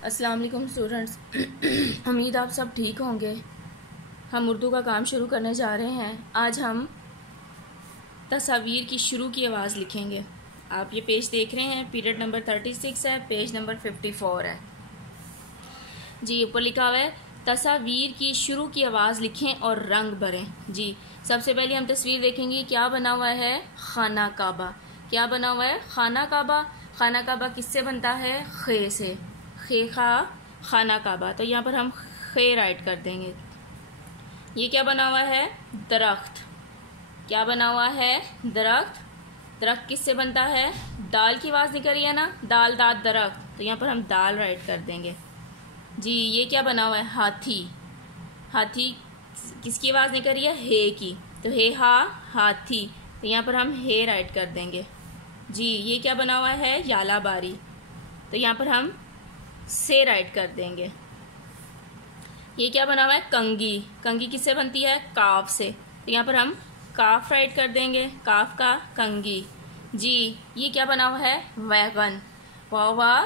अस्सलाम वालेकुम स्टूडेंट्स, उम्मीद आप सब ठीक होंगे। हम उर्दू का काम शुरू करने जा रहे हैं। आज हम तस्वीर की शुरू की आवाज़ लिखेंगे। आप ये पेज देख रहे हैं, पीरियड नंबर 36 है, पेज नंबर 54 है जी। ऊपर लिखा हुआ है तस्वीर की शुरू की आवाज़ लिखें और रंग भरें जी। सबसे पहले हम तस्वीर देखेंगे। क्या बना हुआ है? खाना काबा। क्या बना हुआ है? खाना काबा। खाना काबा किससे बनता है? खे से। खे खा खाना काबा। तो यहाँ पर हम खे राइट कर देंगे। ये क्या बना हुआ है? दरख्त। क्या बना हुआ है? दरख्त। दरख्त किससे बनता है? दाल की आवाज़ निकल रही है ना, दाल दाद दरख्त, तो यहाँ पर हम दाल राइट कर देंगे जी। ये क्या बना हुआ है? हाथी। हाथी किसकी आवाज़ निकल रही है? हे की, तो हे हा हाथी, तो यहाँ पर हम हे राइट कर देंगे जी। ये क्या बना हुआ है? यालाबारी, तो यहाँ पर हम से राइट कर देंगे। ये क्या बना हुआ है? कंगी। कंगी किससे बनती है? काफ से, तो यहाँ पर हम काफ राइट कर देंगे। काफ का कंगी जी। ये क्या बना हुआ है? वैगन। वावा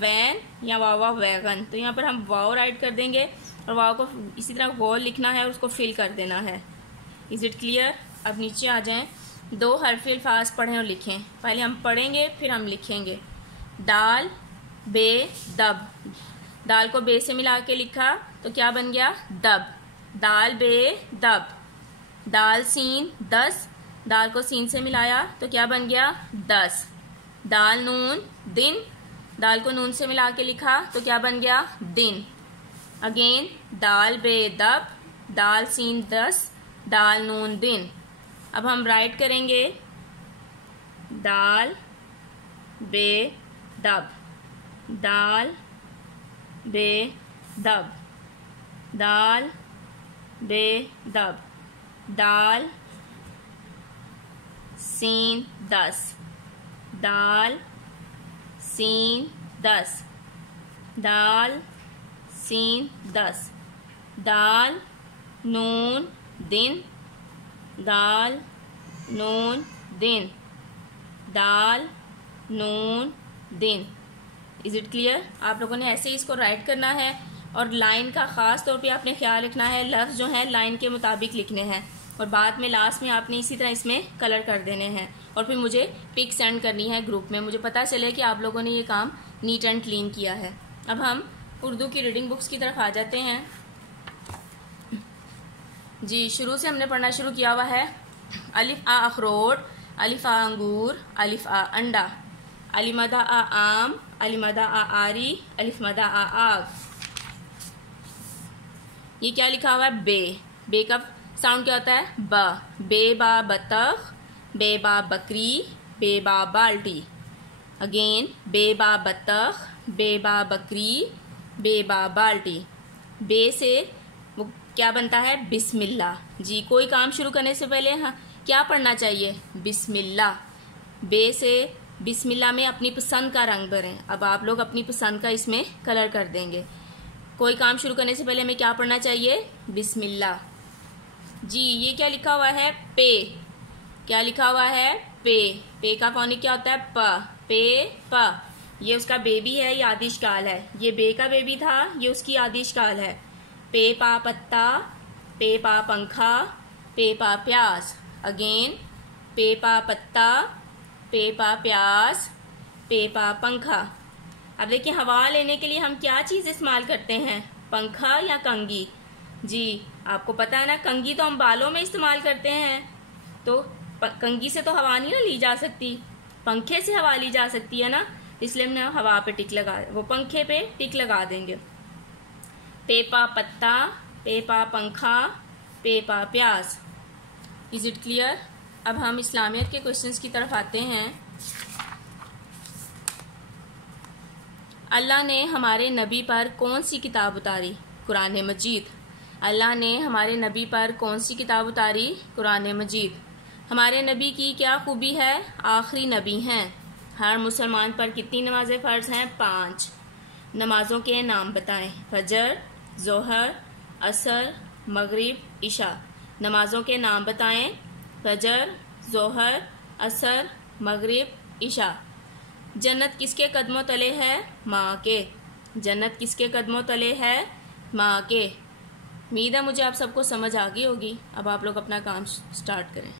वैन या वावा वैगन, तो यहाँ पर हम वाव राइट कर देंगे और वाव को इसी तरह गोल लिखना है और उसको फिल कर देना है। Is it clear? अब नीचे आ जाएं। दो हरफे अल्फाज पढ़ें और लिखें। पहले हम पढ़ेंगे फिर हम लिखेंगे। दाल बे दब। दाल को बे से मिला के लिखा तो क्या बन गया? दब। दाल बे दब। दाल सीन 10। दाल को सीन से मिलाया तो क्या बन गया? 10। दाल नून दिन। दाल को नून से मिला के लिखा तो क्या बन गया? दिन। अगेन दाल बे दब, दाल सीन 10, दाल नून दिन। अब हम राइट करेंगे दाल बे दब, दाल बे दब, दाल बे दब, दाल सीन 10, दाल सीन 10, दाल सीन 10, दाल नून दिन, दाल नून दिन, दाल नून दिन। Is it clear? आप लोगों ने ऐसे ही इसको राइट करना है और लाइन का खास तौर पे आपने ख्याल रखना है। लफ्ज़ जो है लाइन के मुताबिक लिखने हैं और बाद में लास्ट में आपने इसी तरह इसमें कलर कर देने हैं और फिर मुझे पिक सेंड करनी है ग्रुप में। मुझे पता चले कि आप लोगों ने ये काम नीट एंड क्लीन किया है। अब हम उर्दू की रीडिंग बुक्स की तरफ आ जाते हैं जी। शुरू से हमने पढ़ना शुरू किया हुआ है। अलिफ आ अखरोट, अलिफ आ अंगूर, अलिफ आ अंडा, अलिमदा आ आम, अलिमदा आ आरी, अलिफमदा आ आग। ये क्या लिखा हुआ है? बे। बे का साउंड क्या होता है? ब। बे बा बतख, बे बा बकरी, बे बा बाल्टी। अगेन बे बा बतख, बे बा बकरी, बे बा बाल्टी। बे से वो क्या बनता है? बिस्मिल्लाह जी। कोई काम शुरू करने से पहले क्या पढ़ना चाहिए? बिस्मिल्लाह। बे से बिस्मिल्लाह में अपनी पसंद का रंग भरें। अब आप लोग अपनी पसंद का इसमें कलर कर देंगे। कोई काम शुरू करने से पहले हमें क्या पढ़ना चाहिए? बिस्मिल्लाह जी। ये क्या लिखा हुआ है? पे। क्या लिखा हुआ है? पे। पे का फोनिक क्या होता है? प। पे प। ये उसका बेबी है, ये आदिशकाल है। ये बे का बेबी था, ये उसकी आदिशकाल है। पे पा पत्ता, पे पा पंखा, पे पा प्यास। अगेन पे पा पत्ता, पे पा प्यास, पे पा पंखा। अब देखिए हवा लेने के लिए हम क्या चीज़ इस्तेमाल करते हैं? पंखा या कंगी जी। आपको पता है ना, कंगी तो हम बालों में इस्तेमाल करते हैं, तो कंगी से तो हवा नहीं ना ली जा सकती, पंखे से हवा ली जा सकती है ना, इसलिए हमने हवा पे टिक लगा, वो पंखे पे टिक लगा देंगे। पे पा पत्ता, पे पा पंखा, पे पा प्यास। Is it clear? अब हम इस्लामियत के क्वेश्चंस की तरफ आते हैं। अल्लाह ने हमारे नबी पर कौन सी किताब उतारी? कुरान मजीद। अल्लाह ने हमारे नबी पर कौन सी किताब उतारी? कुरान मजीद। हमारे नबी की क्या खूबी है? आखिरी नबी हैं। हर मुसलमान पर कितनी नमाजें फ़र्ज हैं? 5। नमाजों के नाम बताएं। फजर, जोहर, असर, मगरिब, इशा। नमाजों के नाम बताएं। फजर, जोहर, असर, मगरिब, इशा। जन्नत किसके कदमों तले है? माँ के। जन्नत किसके कदमों तले है? माँ के। उम्मीद है मुझे आप सबको समझ आ गई होगी। अब आप लोग अपना काम स्टार्ट करें।